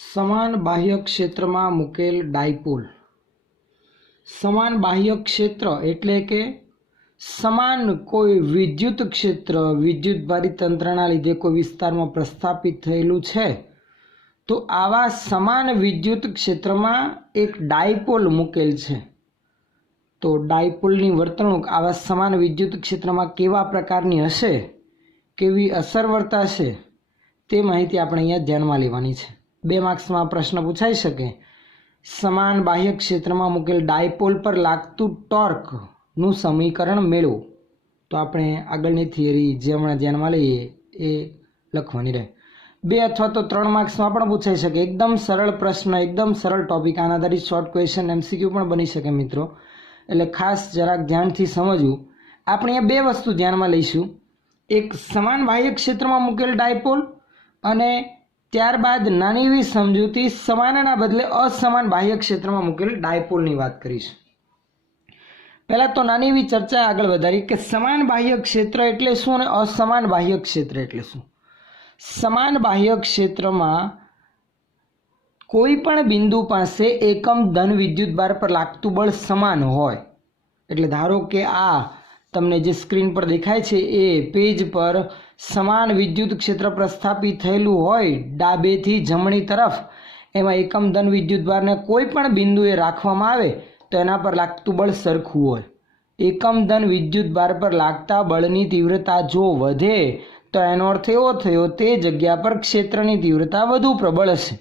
સમાન બાહ્ય ક્ષેત્રમાં મૂકેલ ડાયપોલ. સમાન બાહ્ય ક્ષેત્ર એટલે કે સમાન કોઈ વિદ્યુત ક્ષેત્ર વિદ્યુતભારી તંત્રના લીધે કોઈ વિસ્તારમાં પ્રસ્થાપિત થયેલું છે, તો આવા સમાન વિદ્યુત ક્ષેત્રમાં એક ડાયપોલ મૂકેલ છે. તો ડાયપોલની વર્તણૂક આવા સમાન વિદ્યુત ક્ષેત્રમાં કેવા પ્રકારની હશે, કેવી અસર વર્તાશે, તે માહિતી આપણે અહીંયા ધ્યાનમાં લેવાની છે. 2 માર્ક્સમાં પ્રશ્ન પૂછાઈ શકે. સમાન બાહ્ય ક્ષેત્રમાં મૂકેલ ડાયપોલ પર લાગતું ટોર્કનું સમીકરણ મેળવો. તો આપણે આગળની થિયરી જે હમણાં ધ્યાનમાં લઈએ એ લખવાની રહે. 2 અથવા તો 3 માર્ક્સમાં પણ પૂછાઈ શકે. એકદમ સરળ પ્રશ્ન, એકદમ સરળ ટોપિક. આના આધારિત શોર્ટ ક્વેશ્ચન MCQ પણ બની શકે મિત્રો, એટલે ખાસ જરાક ધ્યાનથી સમજવું. આપણે અહીંયા 2 વસ્તુ ધ્યાનમાં લઈશું. એક સમાન બાહ્ય ક્ષેત્રમાં મૂકેલ ડાયપોલ અને ત્યારબાદ નાની એવી સમજૂતી સમાનના બદલે અસમાન બાહ્ય ક્ષેત્રમાં મૂકેલ ડાયપોલની વાત કરીશું. પહેલાં તો નાની એવી ચર્ચા આગળ વધારી કે સમાન બાહ્ય ક્ષેત્ર એટલે શું અને અસમાન બાહ્ય ક્ષેત્ર એટલે શું. સમાન બાહ્ય ક્ષેત્રમાં કોઈ પણ બિંદુ પાસે એકમ ધન વિદ્યુતભાર પર લાગતું બળ સમાન હોય. એટલે ધારો કે આ તમને જે સ્ક્રીન પર દેખાય છે એ પેજ પર સમાન વિદ્યુત ક્ષેત્ર પ્રસ્થાપિત થયેલું હોય ડાબેથી જમણી તરફ, એમાં એકમ ધન વિદ્યુતભારને કોઈ પણ બિંદુએ રાખવામાં આવે તો એના પર લાગતું બળ સરખું હોય. એકમ ધન વિદ્યુતભાર પર લાગતા બળની તીવ્રતા જો વધે તો એનો અર્થ એવો થયો તે જગ્યા પર ક્ષેત્રની તીવ્રતા વધુ પ્રબળ હશે.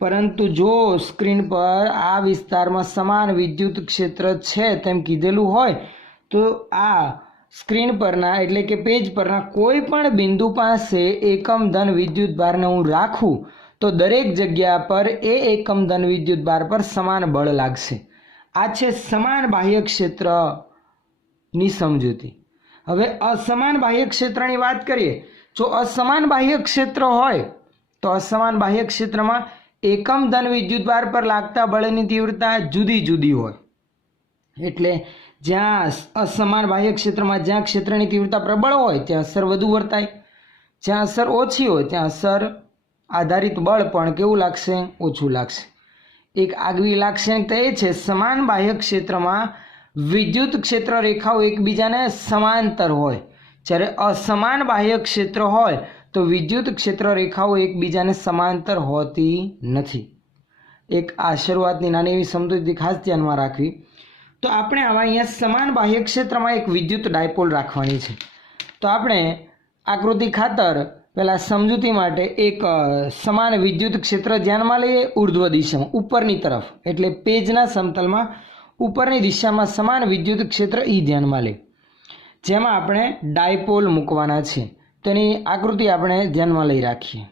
પરંતુ જો સ્ક્રીન પર આ વિસ્તારમાં સમાન વિદ્યુત ક્ષેત્ર છે તેમ કીધેલું હોય તો આ સ્ક્રીન પરના એટલે કે પેજ પરના કોઈ પણ બિંદુ પાસે એકમ ધન વિદ્યુતભારને હું રાખું તો દરેક જગ્યા પર એ એકમ ધન વિદ્યુતભાર પર સમાન બળ લાગશે. આ છે સમાન બાહ્ય ક્ષેત્રની સમજૂતી. હવે અસમાન બાહ્ય ક્ષેત્રની વાત કરીએ. જો અસમાન બાહ્ય ક્ષેત્ર હોય તો અસમાન બાહ્ય ક્ષેત્રમાં એકમ ધન વિદ્યુતભાર પર લાગતા બળની તીવ્રતા જુદી જુદી હોય. એટલે જ્યાં અસમાન બાહ્ય ક્ષેત્રમાં જ્યાં ક્ષેત્રની તીવ્રતા પ્રબળ હોય ત્યાં અસર વધુ વર્તાય, જ્યાં અસર ઓછી હોય ત્યાં અસર આધારિત બળ પણ કેવું લાગશે, ઓછું લાગશે. એક આગવી લાક્ષણિકતા એ છે સમાન બાહ્ય ક્ષેત્રમાં વિદ્યુત ક્ષેત્ર રેખાઓ એકબીજાને સમાંતર હોય, જ્યારે અસમાન બાહ્ય ક્ષેત્ર હોય તો વિદ્યુત ક્ષેત્ર રેખાઓ એકબીજાને સમાંતર હોતી નથી. એક આ શરૂઆતની નાની એવી સમજૂતી ખાસ ધ્યાનમાં રાખવી. તો આપણે આવા અહીંયા સમાન બાહ્ય ક્ષેત્રમાં એક વિદ્યુત ડાયપોલ રાખવાની છે. તો આપણે આકૃતિ ખાતર પહેલાં સમજૂતી માટે એક સમાન વિદ્યુત ક્ષેત્ર ધ્યાનમાં લઈએ ઉર્ધ્વ દિશામાં ઉપરની તરફ, એટલે પેજના સમતલમાં ઉપરની દિશામાં સમાન વિદ્યુત ક્ષેત્ર ધ્યાનમાં લઈએ, જેમાં આપણે ડાયપોલ મૂકવાના છે. તેની આકૃતિ આપણે ધ્યાનમાં લઈ રાખીએ.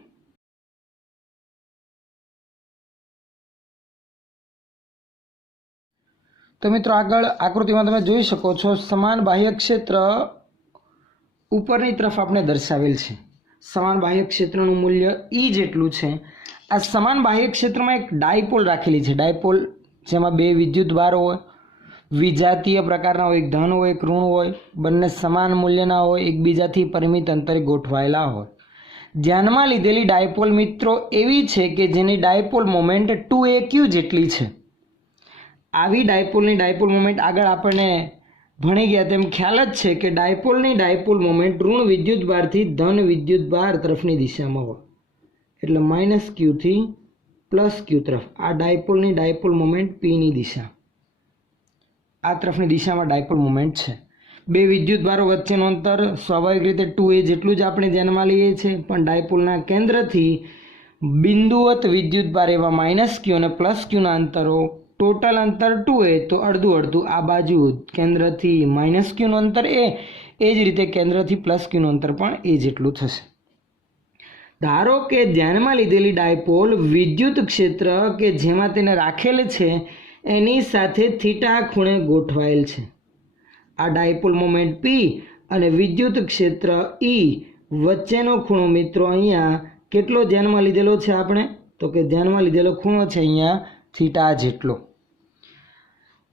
તો મિત્રો આગળ આકૃતિમાં તમે જોઈ શકો છો સમાન બાહ્ય ક્ષેત્ર ઉપરની તરફ આપણે દર્શાવેલ છે. સમાન બાહ્ય ક્ષેત્રનું મૂલ્ય જેટલું છે. આ સમાન બાહ્ય ક્ષેત્રમાં એક ડાયપોલ રાખેલી છે. ડાયપોલ જેમાં 2 વિદ્યુતભાર હોય, વિજાતીય પ્રકારના હોય, એક ધન હોય એક ઋણ હોય, બંને સમાન મૂલ્યના હોય, એકબીજાથી પરિમિત અંતરે ગોઠવાયેલા હોય. ધ્યાનમાં લીધેલી ડાયપોલ મિત્રો એવી છે કે જેની ડાયપોલ મોમેન્ટ 2aq જેટલી છે. આવી ડાયપોલની ડાયપોલ મોમેન્ટ આગળ આપણને ભણી ગયા તેમ ખ્યાલ જ છે કે ડાયપોલની ડાયપોલ મોમેન્ટ ઋણ વિદ્યુતભારથી ધન વિદ્યુતભાર તરફની દિશામાં હોય, એટલે -q થી +q તરફ. આ ડાયપોલની ડાયપોલ મોમેન્ટ પીની દિશા, આ તરફની દિશામાં ડાયપોલ મોમેન્ટ છે. 2 વિદ્યુતભારો વચ્ચેનું અંતર સ્વાભાવિક રીતે 2a જેટલું જ આપણે ધ્યાનમાં લઈએ છીએ, પણ ડાયપોલના કેન્દ્રથી બિંદુવત વિદ્યુતભાર એવા -q અને +qના અંતરો ટોટલ અંતર 2a, તો અડધું અડધું આ બાજુ કેન્દ્રથી -qનું અંતર એ જ રીતે કેન્દ્રથી +qનું અંતર પણ એ જેટલું થશે. ધારો કે ધ્યાનમાં લીધેલી ડાયપોલ વિદ્યુત ક્ષેત્ર કે જેમાં તેને રાખેલ છે એની સાથે થીટા ખૂણે ગોઠવાયેલ છે. આ ડાયપોલ મોમેન્ટ p અને વિદ્યુત ક્ષેત્ર વચ્ચેનો ખૂણો મિત્રો અહીંયા કેટલો ધ્યાનમાં લીધેલો છે આપણે, તો કે ધ્યાનમાં લીધેલો ખૂણો છે અહીંયા થીટા જેટલો.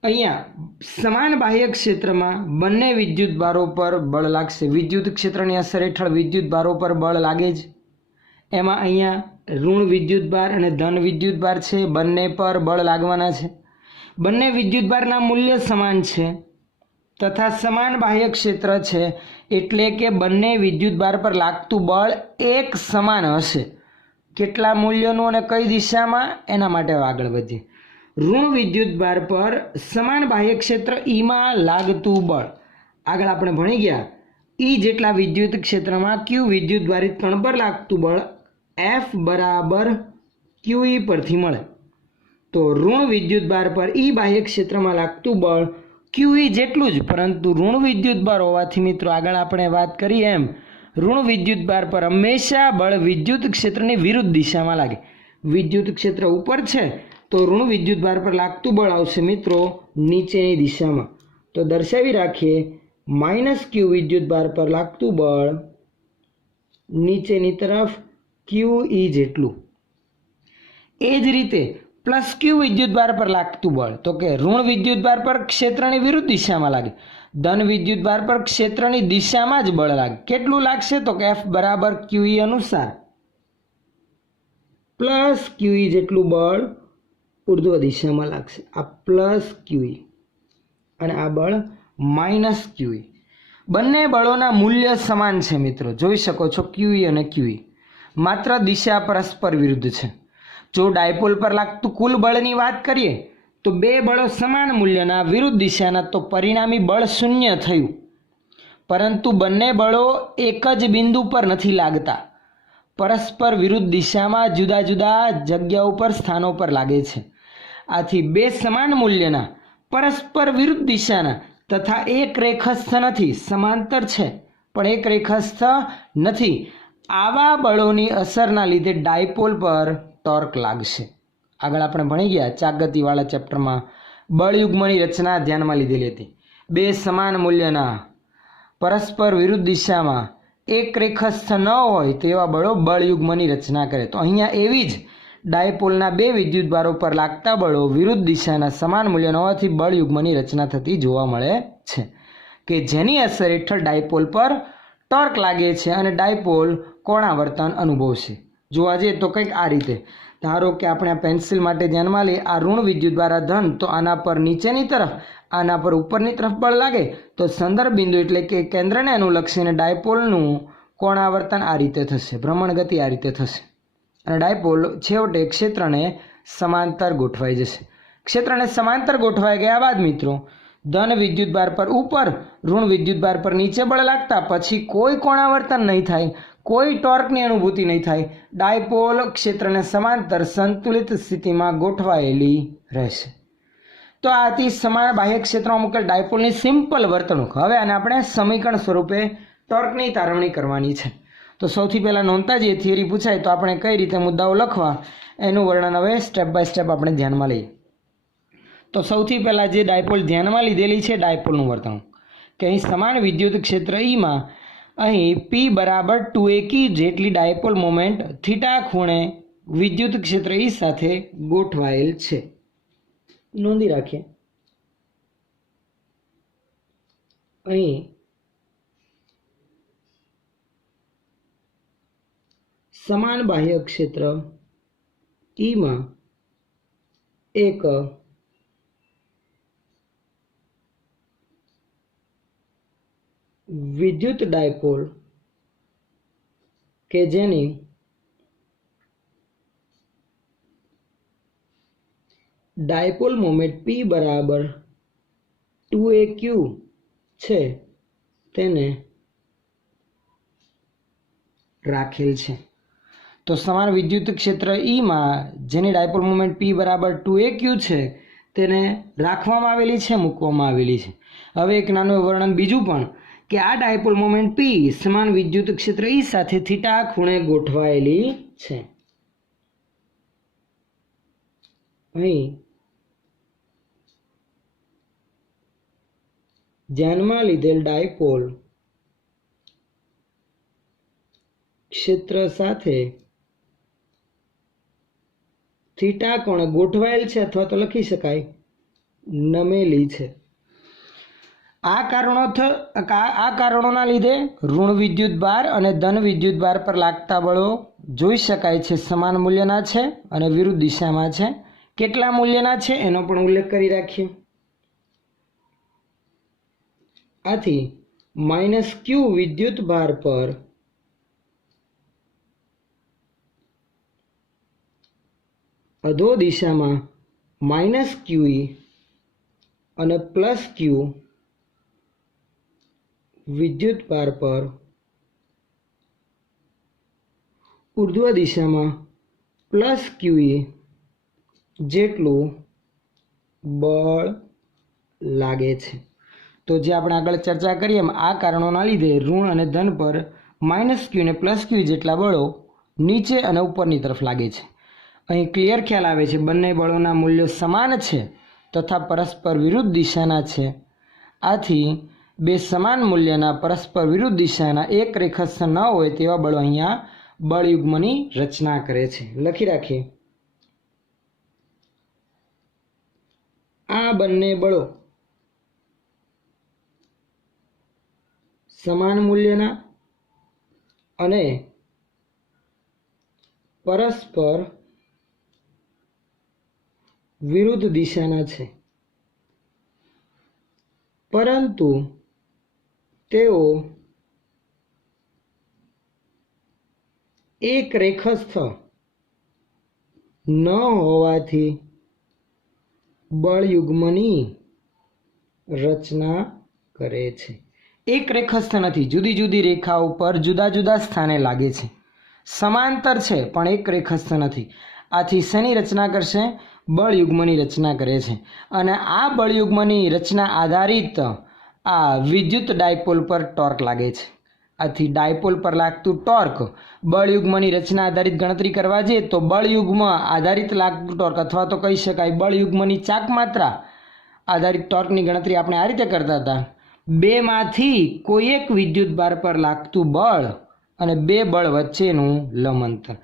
અહીંયા સમાન બાહ્ય ક્ષેત્રમાં બંને વિદ્યુતભારો પર બળ લાગશે. વિદ્યુત ક્ષેત્રની અસર હેઠળ વિદ્યુતભારો પર બળ લાગે જ. એમાં અહીંયા ઋણ વિદ્યુતભાર અને ધન વિદ્યુતભાર છે, બંને પર બળ લાગવાના છે. બંને વિદ્યુતભારના મૂલ્ય સમાન છે તથા સમાન બાહ્ય ક્ષેત્ર છે, એટલે કે બંને વિદ્યુતભાર પર લાગતું બળ એક સમાન હશે. કેટલા મૂલ્યોનું અને કઈ દિશામાં, એના માટે આગળ વધીએ. ઋણ વિદ્યુતભાર પર સમાન બાહ્ય ક્ષેત્ર ઈમાં લાગતું બળ. આગળ આપણે ભણી ગયા ઈ જેટલા વિદ્યુત ક્ષેત્રમાં ક્યુ વિદ્યુતભારિત કણ પર લાગતું બળ એફ બરાબર ક્યુઈ પરથી મળે. તો ઋણ વિદ્યુતભાર પર ઈ બાહ્ય ક્ષેત્રમાં લાગતું બળ ક્યુઈ જેટલું જ, પરંતુ ઋણ વિદ્યુતભાર હોવાથી મિત્રો આગળ આપણે વાત કરીએ એમ ઋણ વિદ્યુતભાર પર હંમેશા બળ વિદ્યુત ક્ષેત્રની વિરુદ્ધ દિશામાં લાગે. વિદ્યુત ક્ષેત્ર ઉપર છે તો ઋણ વિદ્યુતભાર પર લાગતું બળ આવશે મિત્રો નીચેની દિશામાં. તો દર્શાવી રાખીએ માઇનસ ક્યુ વિદ્યુતભાર પર લાગતું બળ નીચેની તરફ ક્યુ ઈ જેટલું. એ જ રીતે પ્લસ ક્યુ વિદ્યુતભાર પર લાગતું બળ તો કે ઋણ વિદ્યુતભાર પર ક્ષેત્રની વિરુદ્ધ દિશામાં લાગે. ધન વિદ્યુતભાર પર ક્ષેત્રની દિશામાં જ બળ લાગે. કેટલું લાગશે તો કે એફ બરાબર ક્યુઈ અનુસાર પ્લસ ક્યુઈ જેટલું બળ ઉર્ધ્વ દિશામાં લાગશે. આ પ્લસ ક્યુઈ અને આ બળ માઇનસ ક્યુઈ. બંને બળોના મૂલ્ય સમાન છે મિત્રો, જોઈ શકો છો ક્યુઈ અને ક્યુઈ, માત્ર દિશા પરસ્પર વિરુદ્ધ છે. જો ડાયપોલ પર લાગતું કુલ બળની વાત કરીએ તો બે બળો સમાન મૂલ્યના વિરુદ્ધ દિશાના, તો પરિણામી બળ શૂન્ય થયું. પરંતુ બંને બળો એક જ બિંદુ પર નથી લાગતા, પરસ્પર વિરુદ્ધ દિશામાં જુદા જુદા જગ્યાઓ પર સ્થાનો પર લાગે છે. આથી બે સમાન મૂલ્યના પરસ્પર વિરુદ્ધ દિશાના તથા એક રેખસ્થ નથી, સમાંતર છે પણ એક રેખસ્થ નથી, આવા બળોની અસરના લીધે ડાયપોલ પર ટોર્ક લાગશે. આગળ આપણે ભણી ગયા ચાકગતિવાળા ચેપ્ટરમાં બળયુગ્મની રચના ધ્યાનમાં લીધેલી હતી. બે સમાન મૂલ્યના પરસ્પર વિરુદ્ધ દિશામાં એક રેખસ્થ ન હોય તો એવા બળો બળયુગ્મની રચના કરે. તો અહીંયા એવી જ ડાયપોલના બે વિદ્યુતભારો પર લાગતા બળો વિરુદ્ધ દિશાના સમાન મૂલ્યના હોવાથી બળયુગ્મની રચના થતી જોવા મળે છે, કે જેની અસર હેઠળ ડાયપોલ પર ટોર્ક લાગે છે અને ડાયપોલ કોણાવર્તન અનુભવશે. જોવા જઈએ તો કંઈક આ રીતે, ધારો કે આપણે આ પેન્સિલ માટે ધ્યાનમાં લઈએ, આ ઋણ વિદ્યુતભાર ધન, તો આના પર નીચેની તરફ, આના પર ઉપરની તરફ બળ લાગે તો સંદર્ભ બિંદુ એટલે કે કેન્દ્રને અનુલક્ષીને ડાયપોલનું કોણાવર્તન આ રીતે થશે, ભ્રમણ ગતિ આ રીતે થશે અને ડાયપોલ છેવટે ક્ષેત્રને સમાંતર ગોઠવાઈ જશે. ક્ષેત્રને સમાંતર ગોઠવાઈ ગયા બાદ મિત્રો ધન વિદ્યુતભાર પર ઉપર, ઋણ વિદ્યુતભાર પર નીચે બળ લાગતા પછી કોઈ કોણાવર્તન નહીં થાય, કોઈ ટોર્કની અનુભૂતિ નહીં થાય, ડાયપોલ ક્ષેત્રને સમાંતર સંતુલિત સ્થિતિમાં ગોઠવાયેલી રહેશે. તો આ હતી સમાન બાહ્ય ક્ષેત્રમાં મુકેલ ડાયપોલની સિમ્પલ વર્તણૂક. હવે આને આપણે સમીકરણ સ્વરૂપે ટોર્કની તારવણી કરવાની છે. તો સૌથી પહેલાં નોંધતા જે થિયરી પૂછાય તો આપણે કઈ રીતે મુદ્દાઓ લખવા એનું વર્ણન હવે સ્ટેપ બાય સ્ટેપ આપણે ધ્યાનમાં લઈએ. તો સૌથી પહેલાં જે ડાયપોલ ધ્યાનમાં લીધેલી છે ડાયપોલનું વર્તણૂક, કે અહીં સમાન વિદ્યુત ક્ષેત્ર ઈમાં અહીં પી બરાબર 2a કી જેટલી ડાયપોલ મોમેન્ટ થીટા ખૂણે વિદ્યુત ક્ષેત્ર ઈ સાથે ગોઠવાયેલ છે. નોંધી રાખીએ અહીં સમાન બાહ્ય ક્ષેત્ર ઈમાં એક વિદ્યુત ડાયપોલ કે જેની ડાયપોલ મોમેન્ટ P બરાબર 2aq છે તેને રાખેલ છે. તો સમાન વિદ્યુત ક્ષેત્ર ઈમાં જેની ડાયપોલ મોમેન્ટ P બરાબર 2aq છે તેને રાખવામાં આવેલી છે, મૂકવામાં આવેલી છે. હવે એક નાનું વર્ણન બીજું પણ, કે આ ડાયપોલ મોમેન્ટ P સમાન વિદ્યુત ક્ષેત્ર ઈ સાથે થીટા ખૂણે ગોઠવાયેલી છે. અહીં ધ્યાનમાં લીધેલ ડાયપોલ ક્ષેત્ર સાથે થીટા કોણે ગોઠવાયેલ છે, અથવા તો લખી શકાય નમેલી છે. આ કારણોના લીધે ઋણ વિદ્યુત ભાર અને ધન વિદ્યુત ભાર પર લાગતા બળો જોઈ શકાય છે સમાન મૂલ્યના છે અને વિરુદ્ધ દિશામાં છે. કેટલા મૂલ્યના છે એનો પણ ઉલ્લેખ કરી રાખીએ. આથી -q વિદ્યુત ભાર પર અધો દિશામાં -QE અને +Q વિદ્યુત ભાર પર ઉર્ધ્વ દિશામાં +QE જેટલું બળ લાગે છે. તો જે આપણે આગળ ચર્ચા કરીએ એમ આ કારણોના લીધે ઋણ અને ધન પર -Q અને +Q જેટલા બળો નીચે અને ઉપરની તરફ લાગે છે. અહીં ક્લિયર ખ્યાલ આવે છે બંને બળોના મૂલ્યો સમાન છે તથા પરસ્પર વિરુદ્ધ દિશાના છે. આથી બે સમાન મૂલ્યના પરસ્પર વિરુદ્ધ દિશાના એક રેખસ્થ ન હોય તેવા બળો અહીંયા બળયુગ્મની રચના કરે છે. લખી રાખીએ. આ બંને બળો સમાન મૂલ્યના અને પરસ્પર વિરુદ્ધ દિશાના છે, પરંતુ તેઓ એક રેખસ્થ ન હોવાથી બળયુગ્મની રચના કરે છે. એક રેખસ્થ નથી, જુદી જુદી રેખાઓ પર જુદા જુદા સ્થાને લાગે છે. સમાંતર છે પણ એક રેખસ્થ નથી. આથી શેની રચના કરશે? બળયુગ્મની રચના કરે છે. અને આ બળયુગ્મની રચના આધારિત આ વિદ્યુત ડાયપોલ પર ટોર્ક લાગે છે. આથી ડાયપોલ પર લાગતું ટોર્ક બળયુગ્મની રચના આધારિત ગણતરી કરવા જઈએ તો બળયુગ્મ આધારિત લાગતું ટોર્ક અથવા તો કહી શકાય બળયુગ્મની ચાક માત્રા આધારિત ટોર્કની ગણતરી આપણે આ રીતે કરતા હતા. બેમાંથી કોઈ એક વિદ્યુત ભાર પર લાગતું બળ અને બે બળ વચ્ચેનું લંબંતર.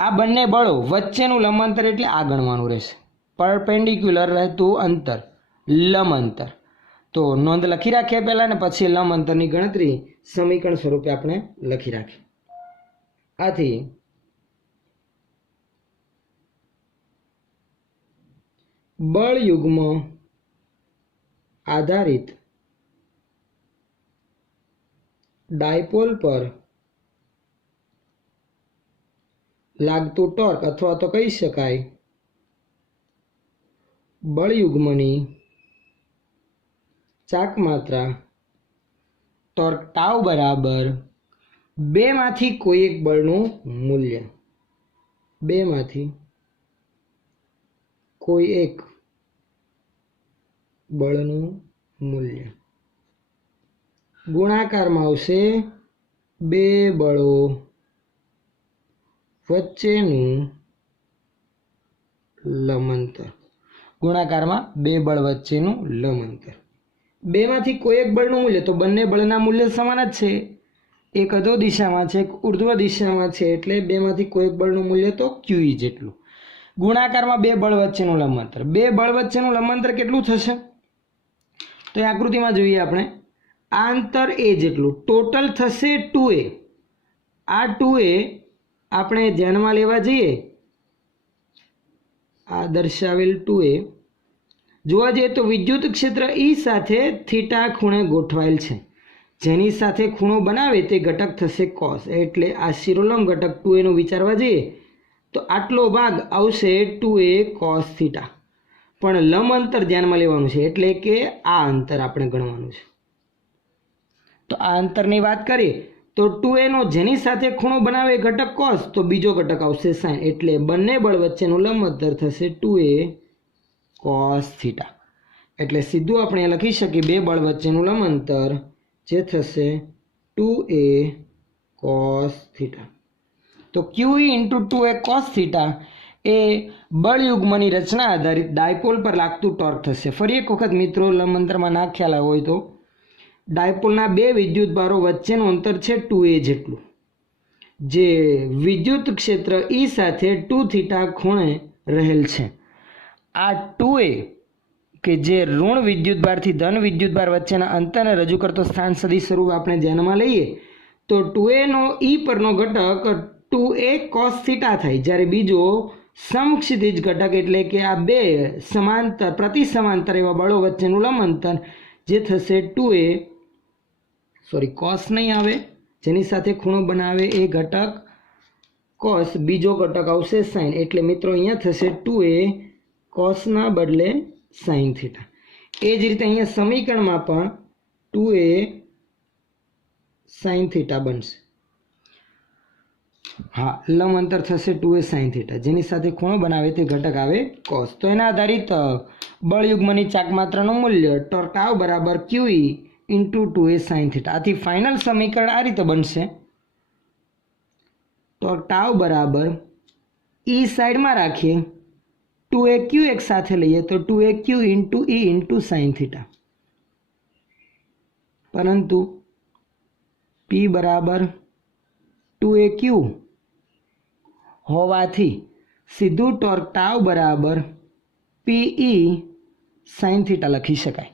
આ બંને બળો વચ્ચેનું લંબંતર એટલે આ ગણવાનું રહેશે. પરપેન્ડિક્યુલર રહેતું અંતર, લંબંતર. તો નોંધ લખી રાખીએ પહેલાં ને પછી લંબંતરની ગણતરી સમીકરણ સ્વરૂપે આપણે લખી રાખીએ. આથી બળયુગ્મ આધારિત ડાયપોલ પર લાગતું ટોર્ક અથવા તો કહી શકાય બળયુગ્મની ચાક માત્રા ટોર્ક ટાઉ બરાબર બેમાંથી કોઈ એક બળનું મૂલ્ય, બેમાંથી કોઈ એક બળનું મૂલ્ય ગુણાકારમાં આવશે બે બળો વચ્ચેનું લંબંતર. ગુણાકારમાં બે બળ વચ્ચેનું લંબંતર. બેમાંથી કોઈ એક બળનું મૂલ્ય, તો બંને બળના મૂલ્ય સમાન જ છે. એક અધો દિશામાં છે, એક ઉર્ધ્વ દિશામાં છે, એટલે બેમાંથી કોઈ એક બળનું મૂલ્ય તો QE જેટલું. ગુણાકારમાં બે બળ વચ્ચેનું લંબંતર. બે બળ વચ્ચેનું લંબંતર કેટલું થશે? તો એ આકૃતિમાં જોઈએ આપણે. આ અંતર એ જેટલું ટોટલ થશે 2A. આ 2A આપણે ધ્યાનમાં લેવા જઈએ, આ દર્શાવેલ 2A જોવા જઈએ તો વિદ્યુત ક્ષેત્ર E સાથે થીટા ખૂણે ગોઠવાયેલ છે. જેની સાથે ખૂણો બનાવે તે ઘટક થશે cos. એટલે આ શિરોલંબ ઘટક 2A નું વિચારવા જઈએ તો આટલો ભાગ આવશે 2A cos થીટા. પણ લંબ અંતર ધ્યાનમાં લેવાનું છે એટલે કે આ અંતર આપણે ગણવાનું છે. તો આ અંતરની વાત કરીએ તો 2A નો જેની સાથે ખૂણો બનાવે ઘટક cos, તો બીજો ઘટક આવશે sin. એટલે બંને બળ વચ્ચેનું લંબ અંતર થશે 2A cos થીટા. એટલે સીધું આપણે લખી શકીએ બે બળ વચ્ચેનું લંબ અંતર જે થશે 2A cos થીટા. તો QE × 2A cos થીટા એ બળયુગ્મની રચના આધારિત ડાયપોલ પર લાગતું ટોર્ક થશે. ફરી એક વખત મિત્રો લંબ અંતરમાં ના ખ્યાલ હોય તો ડાયપોલના બે વિદ્યુત ભારો વચ્ચેનું અંતર છે 2A જેટલું, જે વિદ્યુત ક્ષેત્ર E સાથે 2 થીટા ખૂણે રહેલ છે. આ 2A કે જે ઋણ વિદ્યુતભારથી ધન વિદ્યુતભાર વચ્ચેના અંતરને રજૂ કરતો સ્થાન સદિશ સ્વરૂપ આપણે ધ્યાનમાં લઈએ તો 2a નો ઈ પરનો ઘટક 2a cos થીટા થાય, જ્યારે બીજો સમક્ષિતિજ ઘટક એટલે કે આ બે સમાંતર પ્રતિ સમાંતર એવા બળો વચ્ચેનું લંબ અંતર જે થશે 2a cos નહીં આવે, જેની સાથે ખૂણો બનાવે એ ઘટક cos, બીજો ઘટક આવશે sin, એટલે મિત્રો અહીંયા થશે 2a cosના બદલે sin થીટા. એ જ રીતે અહીંયા સમીકરણમાં પણ 2a sin થીટા બનશે. હા, લંબ અંતર થશે 2a sin થીટા, જેની સાથે ખૂણો બનાવે તે ઘટક આવે cos. તો એના આધારિત બળયુગ્મની ચાકમાત્રાનું મૂલ્ય ટોર્ક ટાઉ બરાબર QE into 2a sin theta. આથી ફાઇનલ સમીકરણ આ રીતે બનશે. ટોર્ક ટાઉ બરાબર E સાઈડમાં રાખીએ, 2aq એક સાથે લઈએ તો 2aq into E into sin theta, પરંતુ P બરાબર 2aq હોવાથી સીધું ટોર્ક ટાઉ બરાબર PE sin થીટા લખી શકાય.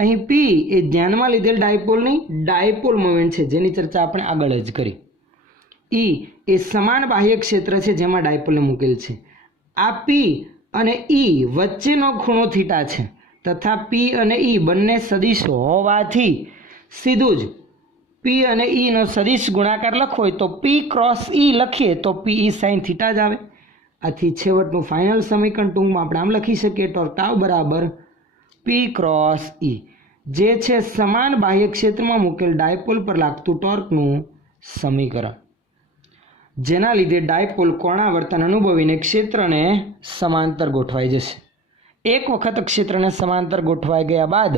અહીં P એ ધ્યાનમાં લીધેલ ડાયપોલની ડાયપોલ મોમેન્ટ છે, જેની ચર્ચા આપણે આગળ જ કરી. E એ સમાન બાહ્ય ક્ષેત્ર છે જેમાં ડાયપોલને મૂકેલ છે. આ P અને E વચ્ચેનો ખૂણો થીટા છે, તથા P અને E બંને સદિશો હોવાથી સીધું જ P અને E નો સદિશ ગુણાકાર લખવો હોય તો P ક્રોસ E લખીએ તો PE sin થીટા જ આવે. આથી છેવટનું ફાઇનલ સમીકરણ ટૂંકમાં આપણે આમ લખી શકીએ, ટોર્ક ટાઉ બરાબર P ક્રોસ E, જે છે સમાન બાહ્ય ક્ષેત્રમાં મૂકેલ ડાયપોલ પર લાગતું ટોર્કનું સમીકરણ, જેના લીધે ડાયપોલ કોણાવર્તન અનુભવીને ક્ષેત્રને સમાંતર ગોઠવાઈ જશે. એક વખત ક્ષેત્રને સમાંતર ગોઠવાઈ ગયા બાદ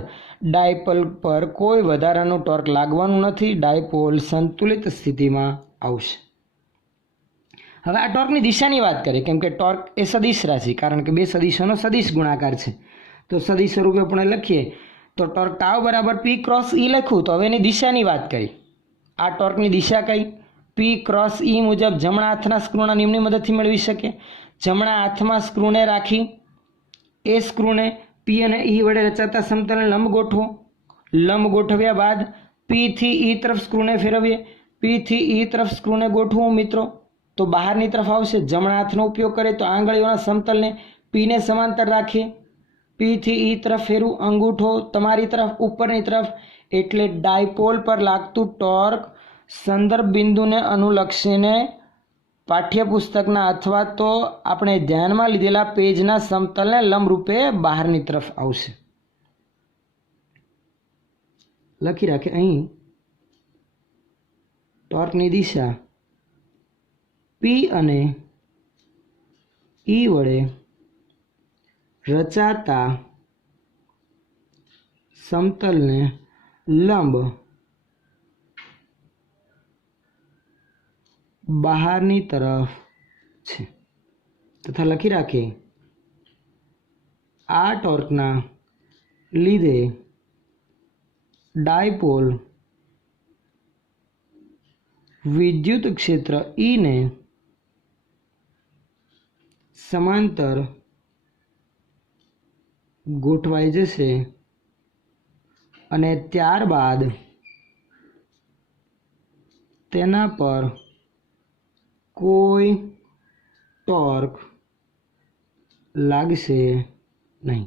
ડાયપોલ પર કોઈ વધારાનું ટોર્ક લાગવાનું નથી. ડાયપોલ સંતુલિત સ્થિતિમાં આવશે. હવે આ ટોર્કની દિશાની વાત કરીએ, કેમ કે ટોર્ક એ સદિશ રાશિ, કારણ કે બે સદિશોનો સદિશ ગુણાકાર છે, તો સદિશ સ્વરૂપે આપણે લખીએ તો ટોર્ક ટાઉ બરાબર P ક્રોસ E લખ્યું. તો હવે એની દિશાની વાત કરી. આ ટોર્કની દિશા કઈ? P ક્રોસ E મુજબ જમણા હાથના સ્ક્રૂના નિયમની મદદથી મેળવી શકે. જમણા હાથમાં સ્ક્રૂને રાખી એ સ્ક્રૂને P અને E વડે રચાતા સમતલને લંબ ગોઠવો. લંબ ગોઠવ્યા બાદ P થી E તરફ સ્ક્રૂને ફેરવીએ. P થી E તરફ સ્ક્રૂને ગોઠવું મિત્રો તો બહારની તરફ આવશે. જમણા હાથનો ઉપયોગ કરે તો આંગળીઓના સમતલને P ને સમાંતર રાખીએ. P થી E તરફ ફેરવું, અંગૂઠો તમારી તરફ ઉપરની તરફ, એટલે ડાયપોલ પર લાગતું ટોર્ક સંદર્ભ બિંદુને અનુલક્ષીને પાઠ્યપુસ્તકના અથવા તો આપણે ધ્યાનમાં લીધેલા પેજના સમતલને લંબરૂપે બહારની તરફ આવશે. લખી રાખે અહીં ટોર્કની દિશા P અને E વડે રચાતા સમતલને લંબ બહારની તરફ છે, તથા લખી રાખીએ આ ટોર્કના લીધે ડાયપોલ વિદ્યુત ક્ષેત્ર E ને સમાંતર ગોઠવાઈ જશે અને ત્યારબાદ તેના પર કોઈ ટોર્ક લાગશે નહીં,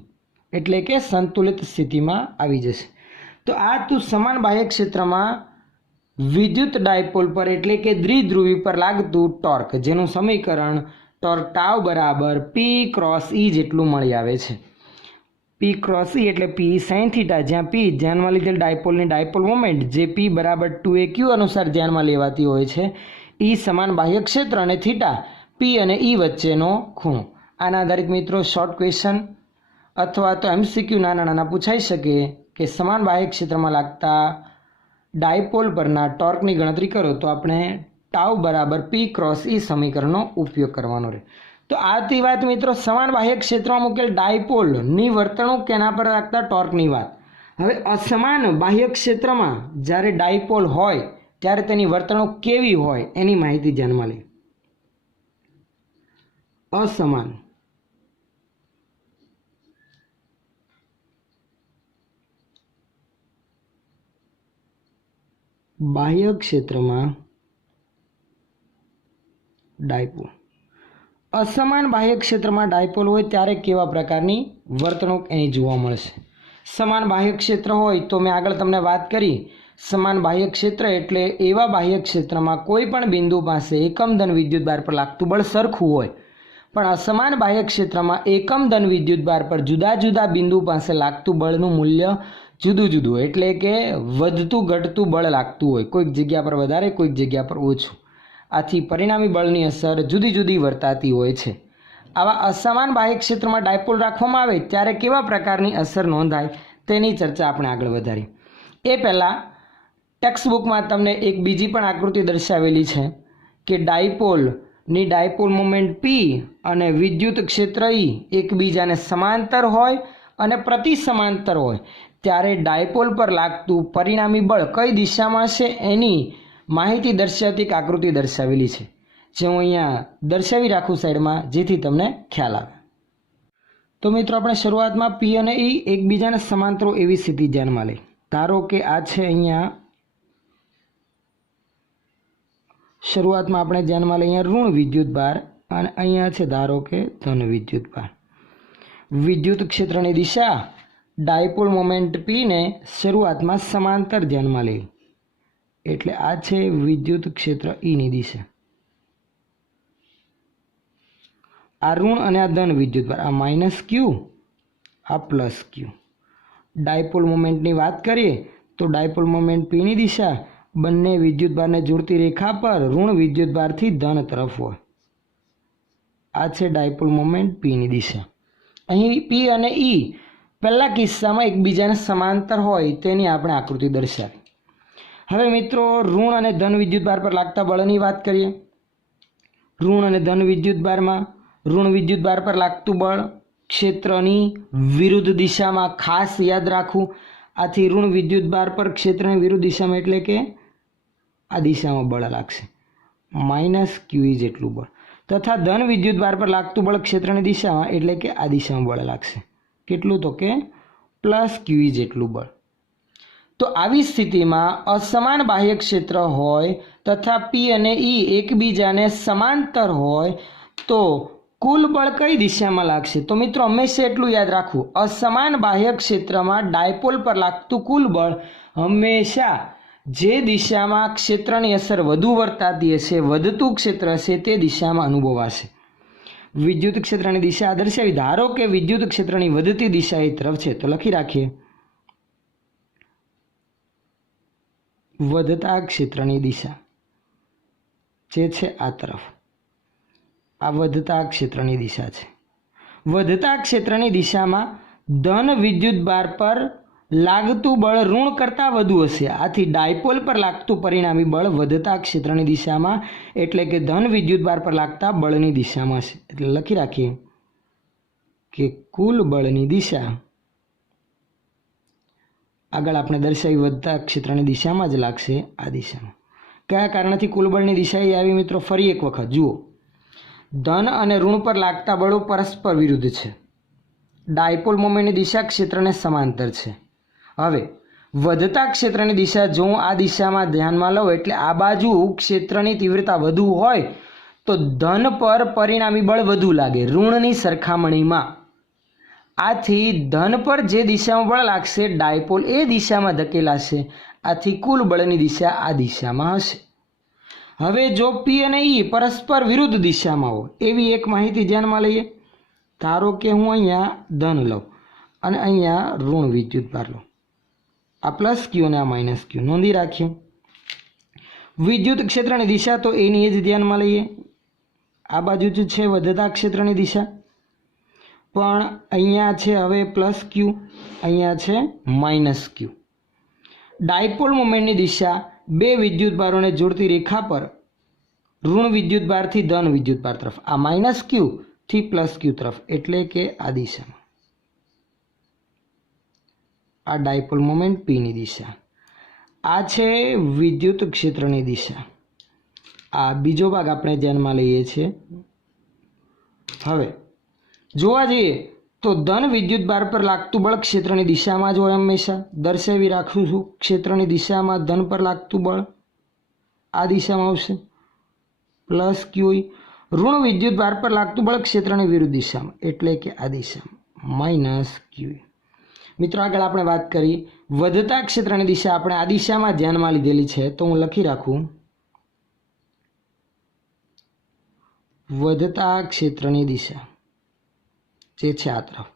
એટલે કે સંતુલિત સ્થિતિમાં આવી જશે. તો આ તું સમાન બાહ્ય ક્ષેત્રમાં વિદ્યુત ડાયપોલ પર એટલે કે દ્વિધ્રુવી પર લાગતું ટોર્ક, જેનું સમીકરણ ટોર્ક ટાઉ બરાબર P ક્રોસ E જેટલું મળી આવે છે. P ક્રોસ E એટલે P sin થીટા, જ્યાં P ધ્યાનમાં લીધેલ ડાયપોલની ડાયપોલ મોમેન્ટ જે P બરાબર 2aq અનુસાર ધ્યાનમાં લેવાતી હોય છે. E સમાન બાહ્ય ક્ષેત્ર અને થીટા P અને E વચ્ચેનો ખૂણો. આના આધારિત મિત્રો શોર્ટ ક્વેશ્ચન અથવા તો MCQ નાના પૂછાઈ શકે કે સમાન બાહ્ય ક્ષેત્રમાં લાગતા ડાયપોલ પરના ટોર્કની ગણતરી કરો તો આપણે ટાઉ બરાબર P ક્રોસ E સમીકરણનો ઉપયોગ કરવાનો રહે. તો આથી વાત મિત્રો સમાન બાહ્ય ક્ષેત્રમાં મૂકેલ ડાયપોલની વર્તણૂક એના પર લાગતા ટોર્કની વાત. હવે અસમાન બાહ્ય ક્ષેત્રમાં જ્યારે ડાયપોલ હોય ત્યારે તેની વર્તણૂક કેવી હોય એની માહિતી ધ્યાનમાં લઈએ. અસમાન બાહ્ય ક્ષેત્રમાં ડાયપોલ. અસમાન બાહ્ય ક્ષેત્રમાં ડાયપોલ હોય ત્યારે કેવા પ્રકારની વર્તણૂક એની જોવા મળશે? સમાન બાહ્ય ક્ષેત્ર હોય તો મેં આગળ તમને વાત કરી, સમાન બાહ્ય ક્ષેત્ર એટલે એવા બાહ્ય ક્ષેત્રમાં કોઈ પણ બિંદુ પાસે એકમ ધન વિદ્યુતભાર પર લાગતું બળ સરખું હોય, પણ અસમાન બાહ્ય ક્ષેત્રમાં એકમ ધન વિદ્યુતભાર પર જુદા જુદા બિંદુ પાસે લાગતું બળનું મૂલ્ય જુદું જુદું, એટલે કે વધતું ઘટતું બળ લાગતું હોય, કોઈક જગ્યા પર વધારે કોઈક જગ્યા પર ઓછું. આથી પરિણામી બળની અસર જુદી જુદી વર્તાતી હોય છે. આવા અસમાન બાહ્ય ક્ષેત્રમાં ડાયપોલ રાખવામાં આવે ત્યારે કેવા પ્રકારની અસર નોંધાય તેની ચર્ચા આપણે આગળ વધારી. એ પહેલાં ટેક્સ્ટ બુકમાં તમને એક બીજી પણ આકૃતિ દર્શાવેલી છે કે ડાયપોલની ડાયપોલ મોમેન્ટ P અને વિદ્યુત ક્ષેત્ર E એકબીજાને સમાંતર હોય અને પ્રતિ સમાંતર હોય ત્યારે ડાયપોલ પર લાગતું પરિણામી બળ કઈ દિશામાં છે એની માહિતી દર્શાવતી એક આકૃતિ દર્શાવેલી છે, જે હું અહીંયા દર્શાવી રાખું સાઈડમાં, જેથી તમને ખ્યાલ આવે. તો મિત્રો આપણે શરૂઆતમાં P અને E એકબીજાને સમાંતર એવી સ્થિતિ ધ્યાનમાં લઈ. ધારો કે આ છે અહીંયા શરૂઆતમાં આપણે ધ્યાનમાં લઈએ અહીંયા ઋણ વિદ્યુતભાર અને અહીંયા છે ધારો કે ધન વિદ્યુતભાર. વિદ્યુત ક્ષેત્રની દિશા ડાયપોલ મોમેન્ટ P ને શરૂઆતમાં સમાંતર ધ્યાનમાં લઈ, એટલે આ છે વિદ્યુત ક્ષેત્ર E ની દિશા. આ ઋણ અને આ ધન વિદ્યુતભાર, આ માઇનસ ક્યુ, આ પ્લસ ક્યુ. ડાયપોલ મોમેન્ટની વાત કરીએ તો ડાયપોલ મોમેન્ટ P ની દિશા બંને વિદ્યુતભારને જોડતી રેખા પર ઋણ વિદ્યુતભારથી ધન તરફ હોય. આ છે ડાયપોલ મોમેન્ટ P ની દિશા. અહીં P અને E પહેલા કિસ્સામાં એકબીજાને સમાંતર હોય તેની આપણે આકૃતિ દર્શાવી. હવે મિત્રો ઋણ અને ધન વિદ્યુતભાર પર લાગતા બળની વાત કરીએ. ઋણ અને ધન વિદ્યુતભારમાં ઋણ વિદ્યુતભાર પર લાગતું બળ ક્ષેત્રની વિરુદ્ધ દિશામાં, ખાસ યાદ રાખવું. આથી ઋણ વિદ્યુતભાર પર ક્ષેત્રની વિરુદ્ધ દિશામાં એટલે કે આ દિશામાં બળ લાગશે, માઇનસ ક્યુ જેટલું બળ. તથા ધન વિદ્યુતભાર પર લાગતું બળ ક્ષેત્રની દિશામાં એટલે કે આ દિશામાં બળ લાગશે. કેટલું? તો કે પ્લસ ક્યુ જેટલું બળ. તો આવી સ્થિતિમાં અસમાન બાહ્ય ક્ષેત્ર હોય તથા P અને E એકબીજાને સમાંતર હોય તો કુલ બળ કઈ દિશામાં લાગશે? તો મિત્રો હંમેશા એટલું યાદ રાખવું, અસમાન બાહ્ય ક્ષેત્રમાં ડાયપોલ પર લાગતું કુલ બળ હંમેશા જે દિશામાં ક્ષેત્રની અસર વધુ વર્તાતી હશે, વધતું ક્ષેત્ર હશે, તે દિશામાં અનુભવાશે. વિદ્યુત ક્ષેત્રની દિશા દર્શાવી. ધારો કે વિદ્યુત ક્ષેત્રની વધતી દિશા એ તરફ છે, તો લખી રાખીએ વધતા ક્ષેત્રની દિશા જે છે આ તરફ. આ વધતા ક્ષેત્રની દિશા છે. વધતા ક્ષેત્રની દિશામાં ધન વિદ્યુતભાર પર લાગતું બળ ઋણ કરતાં વધુ હશે. આથી ડાયપોલ પર લાગતું પરિણામી બળ વધતા ક્ષેત્રની દિશામાં એટલે કે ધન વિદ્યુતભાર પર લાગતા બળની દિશામાં છે. એટલે લખી રાખીએ કે કુલ બળની દિશા આગળ આપણે દર્શાવી વધતા ક્ષેત્રની દિશામાં જ લાગશે, આ દિશામાં. કયા કારણથી કુલ બળની દિશા એ આવી મિત્રો? ફરી એક વખત જુઓ, ધન અને ઋણ પર લાગતા બળો પરસ્પર વિરુદ્ધ છે. ડાયપોલ મોમેન્ટની દિશા ક્ષેત્રને સમાંતર છે. હવે વધતા ક્ષેત્રની દિશા જો હું આ દિશામાં ધ્યાનમાં લઉં એટલે આ બાજુ ક્ષેત્રની તીવ્રતા વધુ હોય તો ધન પર પરિણામી બળ વધુ લાગે ઋણની સરખામણીમાં. આથી ધન પર જે દિશામાં બળ લાગશે ડાયપોલ એ દિશામાં ધકેલાશે. આથી કુલ બળની દિશા આ દિશામાં હશે. હવે જો P અને E પરસ્પર વિરુદ્ધ દિશામાં હોય એવી એક માહિતી ધ્યાનમાં લઈએ. ધારો કે હું અહીંયા ધન લઉં અને અહીંયા ઋણ વિદ્યુતભાર લઉં. આ પ્લસ ક્યુ અને આ માઇનસ ક્યુ નોંધી રાખીએ. વિદ્યુત ક્ષેત્રની દિશા તો એની જ ધ્યાનમાં લઈએ. આ બાજુ જ છે વધતા ક્ષેત્રની દિશા, પણ અહીંયા છે હવે પ્લસ ક્યુ, અહીંયા છે માઇનસ ક્યુ. ડાયપોલ મોમેન્ટની દિશા બે વિદ્યુતભારોને જોડતી રેખા પર ઋણ વિદ્યુતભારથી ધન વિદ્યુતભાર તરફ, આ માઇનસ ક્યુ થી પ્લસ ક્યુ તરફ, એટલે કે આ દિશામાં. આ ડાયપોલ મોમેન્ટ P ની દિશા. આ છે વિદ્યુત ક્ષેત્રની દિશા. આ બીજો ભાગ આપણે ધ્યાનમાં લઈએ છીએ. હવે જોવા જઈએ તો ધન વિદ્યુતભાર પર લાગતું બળ ક્ષેત્રની દિશામાં જ હોય. હંમેશા દર્શાવી રાખું છું ક્ષેત્રની દિશામાં ધન પર લાગતું બળ આ દિશામાં આવશે પ્લસ ક્યુ ઋણ વિદ્યુત ભાર પર લાગતું બળ ક્ષેત્રની વિરુદ્ધ દિશામાં એટલે કે આ દિશામાં માઇનસ ક્યુ. મિત્રો આગળ આપણે વાત કરી વધતા ક્ષેત્રની દિશા આપણે આ દિશામાં ધ્યાનમાં લીધેલી છે તો હું લખી રાખું વધતા ક્ષેત્રની દિશા જે છે આ તરફ.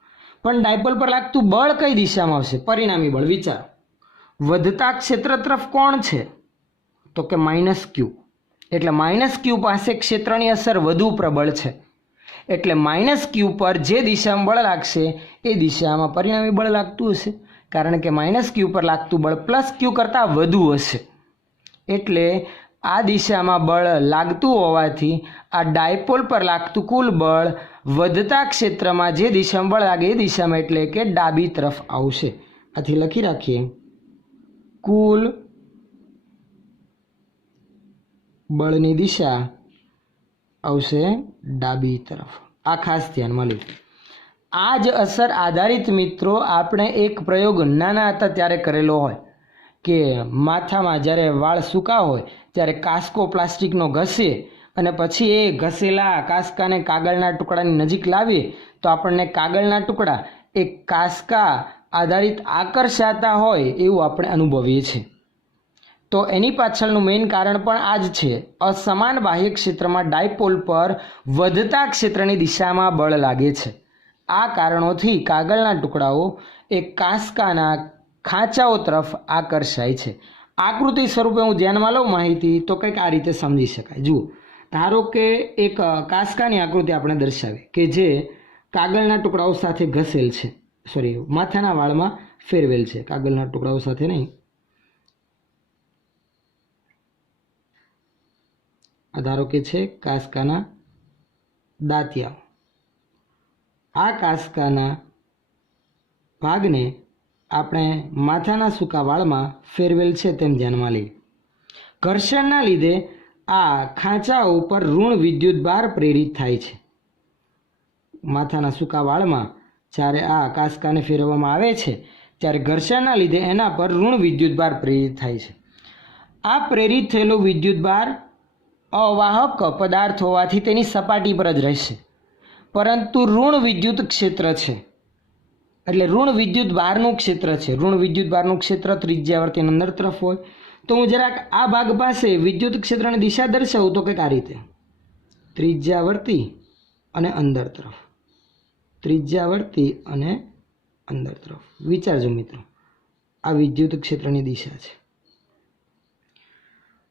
પણ ડાયપોલ પર લાગતું બળ કઈ દિશામાં આવશે? પરિણામી બળ. વિચારો વધતા ક્ષેત્ર તરફ કોણ છે તો કે માઇનસ ક્યુ. એટલે માઇનસ ક્યુ પાસે ક્ષેત્રની અસર વધુ પ્રબળ છે એટલે માઇનસ ક્યુ પર જે દિશામાં બળ લાગશે એ દિશામાં પરિણામી બળ લાગતું હશે કારણ કે માઇનસ ક્યુ પર લાગતું બળ પ્લસ ક્યુ કરતાં વધુ હશે એટલે આ દિશામાં બળ લાગતું હોવાથી આ ડાયપોલ પર લાગતું કુલ બળ વધતા ક્ષેત્રમાં જે દિશામાં બળ લાગે એ દિશામાં એટલે કે ડાબી તરફ આવશે. આથી લખી રાખીએ કુલ બળની દિશા આવશે ડાબી તરફ. આ ખાસ ધ્યાનમાં લેવું. આ જ અસર આધારિત મિત્રો આપણે એક પ્રયોગ નાના હતા ત્યારે કરેલો હોય કે માથામાં જ્યારે વાળ સૂકા હોય ત્યારે કાસ્કો પ્લાસ્ટિકનો ઘસીએ અને પછી એ ઘસેલા કાસ્કાને કાગળના ટુકડાની નજીક લાવીએ તો આપણને કાગળના ટુકડા એ કાસ્કા આધારિત આકર્ષાતા હોય એવું આપણે અનુભવીએ છીએ. તો એની પાછળનું મેઇન કારણ પણ આ જ છે. અસમાન બાહ્ય ક્ષેત્રમાં ડાયપોલ પર વધતા ક્ષેત્રની દિશામાં બળ લાગે છે. આ કારણોથી કાગળના ટુકડાઓ એ કાસ્કાના ખાંચાઓ તરફ આકર્ષાય છે. આકૃતિ સ્વરૂપે હું ધ્યાનમાં લઉં માહિતી તો કંઈક આ રીતે સમજી શકાય. જુઓ, ધારો કે એક કાસ્કાની આકૃતિ આપણે દર્શાવી કે જે કાગળના ટુકડાઓ સાથે ઘસેલ છે, માથાના વાળમાં ફેરવેલ છે, કાગળના ટુકડાઓ સાથે નહીં. ધારો કે છે કાસ્કાના દાંતિયાઓ. આ કાસ્કાના ભાગને આપણે માથાના સૂકા વાળમાં ફેરવેલ છે તેમ ધ્યાનમાં લઈએ. ઘર્ષણના લીધે આ ખાંચાઓ પર ઋણ વિદ્યુત ભાર પ્રેરિત થાય છે. માથાના સૂકા વાળમાં જ્યારે આ કાસ્કાને ફેરવવામાં આવે છે ત્યારે ઘર્ષણના લીધે એના પર ઋણ વિદ્યુત ભાર પ્રેરિત થાય છે. આ પ્રેરિત થયેલો વિદ્યુત ભાર અવાહક પદાર્થ હોવાથી તેની સપાટી પર જ રહેશે, પરંતુ ઋણ વિદ્યુત ક્ષેત્ર છે એટલે ઋણ વિદ્યુત ભારનું ક્ષેત્ર છે. ઋણ વિદ્યુત ભારનું ક્ષેત્ર ત્રિજ્યાવર્તી અંદર તરફ હોય તો હું જરાક આ ભાગ પાસે વિદ્યુત ક્ષેત્રની દિશા દર્શાવું તો કંઈક આ રીતે ત્રિજ્યાવર્તી અને અંદર તરફ, ત્રિજ્યાવર્તી અને અંદર તરફ. વિચારજો મિત્રો, આ વિદ્યુત ક્ષેત્રની દિશા છે.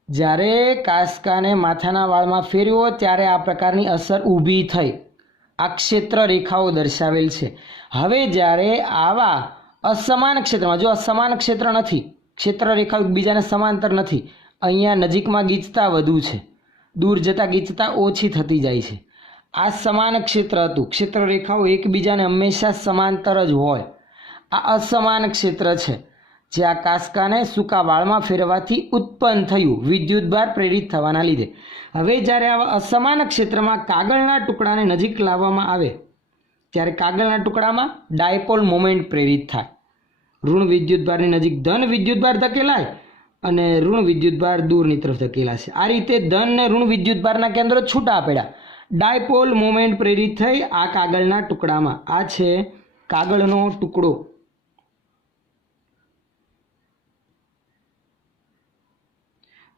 જ્યારે કાસ્કાને માથાના વાળમાં ફેરવ્યો ત્યારે આ પ્રકારની અસર ઊભી થઈ. આ ક્ષેત્ર રેખાઓ દર્શાવેલ છે. હવે જ્યારે આવા અસમાન ક્ષેત્રમાં, જો અસમાન ક્ષેત્ર નથી, ક્ષેત્ર રેખાઓ એકબીજાને સમાંતર નથી, અહીંયા નજીકમાં ગીચતા વધુ છે, દૂર જતાં ગીચતા ઓછી થતી જાય છે. આ સમાન ક્ષેત્ર હતું, ક્ષેત્ર રેખાઓ એકબીજાને હંમેશા સમાંતર જ હોય. આ અસમાન ક્ષેત્ર છે જે આ કાસ્કાને સૂકા વાળમાં ફેરવાથી ઉત્પન્ન થયું વિદ્યુતભાર પ્રેરિત થવાના લીધે. હવે જ્યારે આવા અસમાન ક્ષેત્રમાં કાગળના ટુકડાને નજીક લાવવામાં આવે ત્યારે કાગળના ટુકડામાં ડાયપોલ મોમેન્ટ પ્રેરિત થાય. ઋણ વિદ્યુતભારની નજીક ધન વિદ્યુતભાર ધકેલાય અને ઋણ વિદ્યુતભાર દૂરની તરફ ધકેલાશે. આ રીતે ધન અને ઋણ વિદ્યુતભારના કેન્દ્રો છૂટા પડ્યા. ડાયપોલ મોમેન્ટ પ્રેરિત થઈ આ કાગળના ટુકડામાં. આ છે કાગળનો ટુકડો.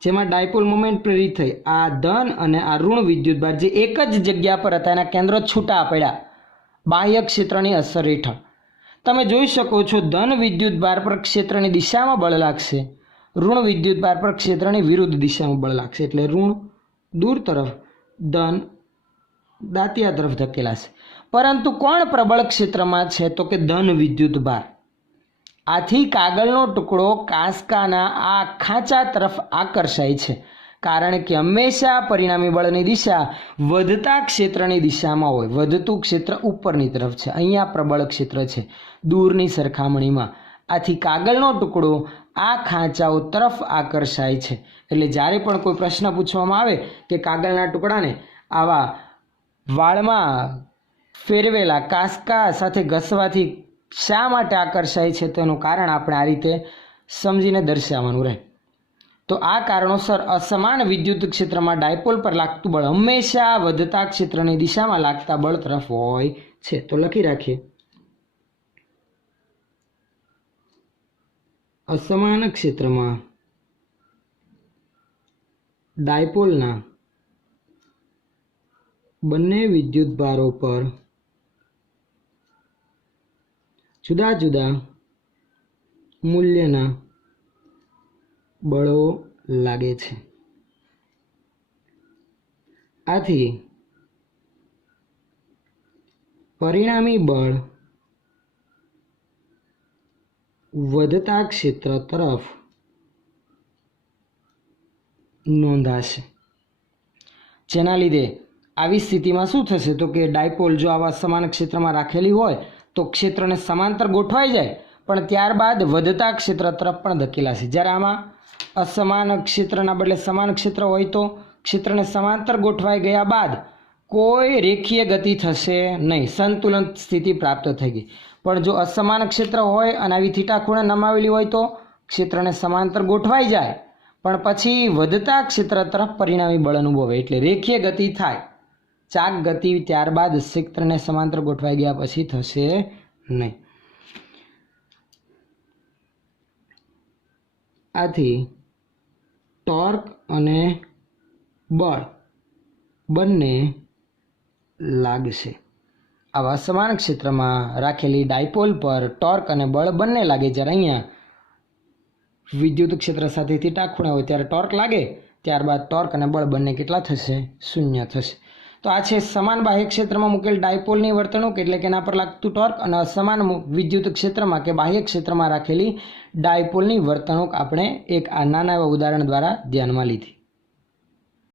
જેમાં ડાયપોલ મોમેન્ટ પ્રેરિત થઈ આ ધન અને આ ઋણ વિદ્યુતભાર જે એક જ જગ્યા પર હતા એના કેન્દ્રો છૂટા પડ્યા બાહ્ય ક્ષેત્રની અસર હેઠળ. તમે જોઈ શકો છો ધન વિદ્યુતભાર પર ક્ષેત્રની દિશામાં બળ લાગશે, ઋણ વિદ્યુતભાર પર ક્ષેત્રની વિરુદ્ધ દિશામાં બળ લાગશે. એટલે ઋણ દૂર તરફ, ધન દાંતિયા તરફ ધકેલાશે. પરંતુ કોણ પ્રબળ ક્ષેત્રમાં છે તો કે ધન વિદ્યુતભાર. આથી કાગળનો ટુકડો કાંસકાના આ ખાંચા તરફ આકર્ષાય છે, કારણ કે હંમેશા પરિણામી બળની દિશા વધતા ક્ષેત્રની દિશામાં હોય. વધતું ક્ષેત્ર ઉપરની તરફ છે, અહીંયા પ્રબળ ક્ષેત્ર છે દૂરની સરખામણીમાં. આથી કાગળનો ટુકડો આ ખાંચાઓ તરફ આકર્ષાય છે. એટલે જ્યારે પણ કોઈ પ્રશ્ન પૂછવામાં આવે કે કાગળના ટુકડાને આવા વાળમાં ફેરવેલા કાંસકા સાથે ઘસવાથી શા માટે આકર્ષાય છે તેનું કારણ આપણે આ રીતે સમજીને દર્શાવવાનું રહે. તો આ કારણોસર અસમાન વિદ્યુત ક્ષેત્રમાં ડાયપોલ પર લાગતું બળ હંમેશા વધતા ક્ષેત્રની દિશામાં લાગતા બળ તરફ હોય છે. તો લખી રાખીએ, અસમાન ક્ષેત્રમાં ડાયપોલના બંને વિદ્યુત ભારો પર જુદા જુદા મૂલ્યના બળો લાગે છે. આથી પરિણામી બળ વધતા ક્ષેત્ર તરફ નોંધાશે. જેના લીધે આવી સ્થિતિમાં શું થશે તો કે ડાયપોલ જો આવા સમાન ક્ષેત્રમાં રાખેલી હોય તો ક્ષેત્રને સમાંતર ગોઠવાઈ જાય, પણ ત્યારબાદ વધતા ક્ષેત્ર તરફ પણ ધકેલાશે. જ્યારે આમાં અસમાન ક્ષેત્રના બદલે સમાન ક્ષેત્ર હોય તો ક્ષેત્રને સમાંતર ગોઠવાઈ ગયા બાદ કોઈ રેખીય ગતિ થશે નહીં, સંતુલન સ્થિતિ પ્રાપ્ત થઈ ગઈ. પણ જો અસમાન ક્ષેત્ર હોય અને આવી થીટા ખૂણે નમાવેલી હોય તો ક્ષેત્રને સમાંતર ગોઠવાઈ જાય, પણ પછી વધતા ક્ષેત્ર તરફ પરિણામી બળ અનુભવે, એટલે રેખીય ગતિ થાય, ચાક ગતિ ત્યારબાદ ક્ષેત્રને સમાંતર ગોઠવાઈ ગયા પછી થશે નહીં. આથી ટોર્ક અને બળ બંને લાગશે. આવા સમાન ક્ષેત્રમાં રાખેલી ડાયપોલ પર ટોર્ક અને બળ બંને લાગે. જ્યારે અહીંયા વિદ્યુત ક્ષેત્ર સાથે થીટા ખૂણે હોય ત્યારે ટોર્ક લાગે, ત્યારબાદ ટોર્ક અને બળ બંને કેટલા થશે? શૂન્ય થશે. તો આ છે સમાન બાહ્ય ક્ષેત્રમાં મૂકેલ ડાયપોલની વર્તણૂક, એટલે કે એના પર લાગતું ટોર્ક, અને અસમાન વિદ્યુત ક્ષેત્રમાં કે બાહ્ય ક્ષેત્રમાં રાખેલી ડાયપોલની વર્તણૂક આપણે એક આ નાના એવા ઉદાહરણ દ્વારા ધ્યાનમાં લીધી.